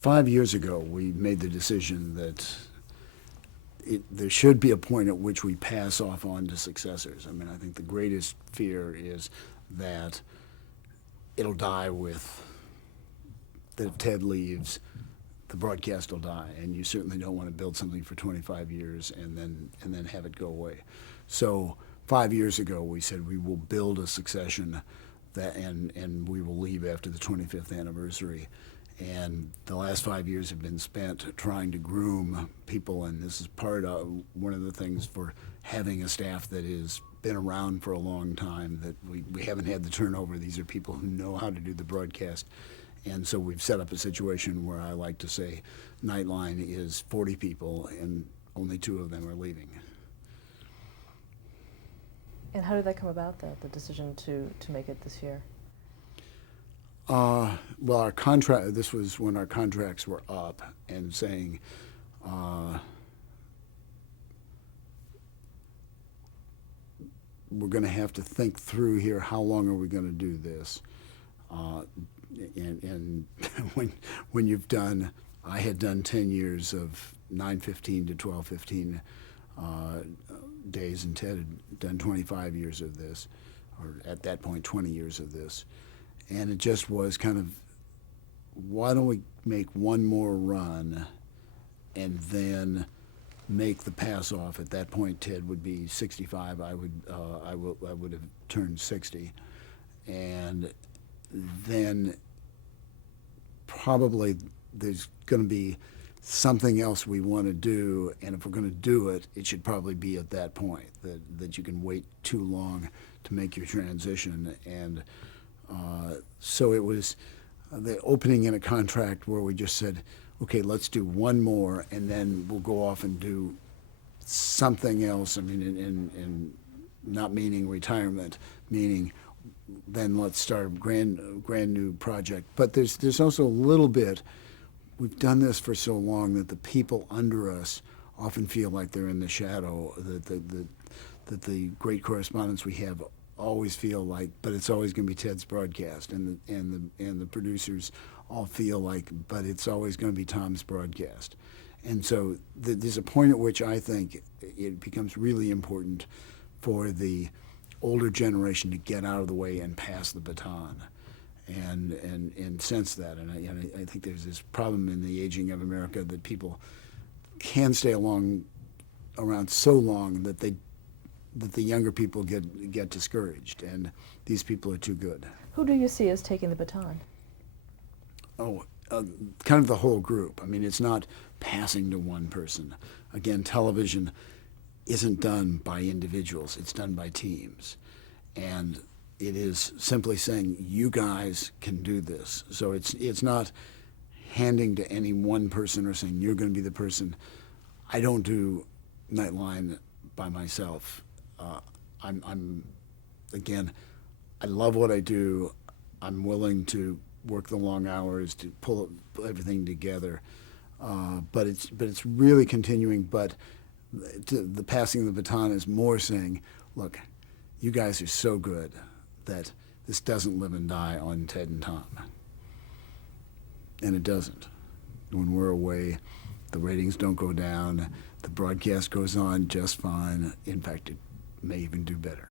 5 years ago, we made the decision that there should be a point at which we pass off on to successors. I mean, I think the greatest fear is that it'll die with that Ted leaves, the broadcast will die, and you certainly don't want to build something for 25 years and then have it go away. So 5 years ago, we said we will build a succession and we will leave after the 25th anniversary. And the last 5 years have been spent trying to groom people, and this is part of one of the things for having a staff that has been around for a long time, that we haven't had the turnover. These are people who know how to do the broadcast. And so we've set up a situation where I like to say Nightline is 40 people and only 2 of them are leaving. And how did that come about, the decision to make it this year? Well, our contract, this was when our contracts were up, and saying, we're going to have to think through here, how long are we going to do this? And when you've done, I had done 10 years of 9:15 to 12:15 days, and Ted had done 25 years of this, or at that point 20 years of this. And it just was kind of, why don't we make one more run and then make the pass off? At that point, Ted would be 65. I would have turned 60, and then probably there's going to be something else we want to do, and if we're going to do it, it should probably be at that point, that you can wait too long to make your transition. And so it was the opening in a contract where we just said, okay, let's do one more, and then we'll go off and do something else. I mean, in not meaning retirement, meaning then let's start a brand new project. But there's also a little bit, we've done this for so long that the people under us often feel like they're in the shadow, that the great correspondents we have always feel like, but it's always going to be Ted's broadcast, and the producers all feel like, but it's always going to be Tom's broadcast. And so there's a point at which I think it becomes really important for the older generation to get out of the way and pass the baton, and sense that. And I think there's this problem in the aging of America that people can stay around so long that the younger people get discouraged, and these people are too good. Who do you see as taking the baton? Kind of the whole group. I mean, it's not passing to one person. Again, television isn't done by individuals, it's done by teams. And it is simply saying, you guys can do this. So it's not handing to any one person or saying, you're going to be the person. I don't do Nightline by myself. Again, I love what I do. I'm willing to work the long hours to pull everything together. But it's really continuing. But the passing of the baton is more saying, look, you guys are so good that this doesn't live and die on Ted and Tom. And it doesn't. When we're away, the ratings don't go down. The broadcast goes on just fine. In fact, it may even do better.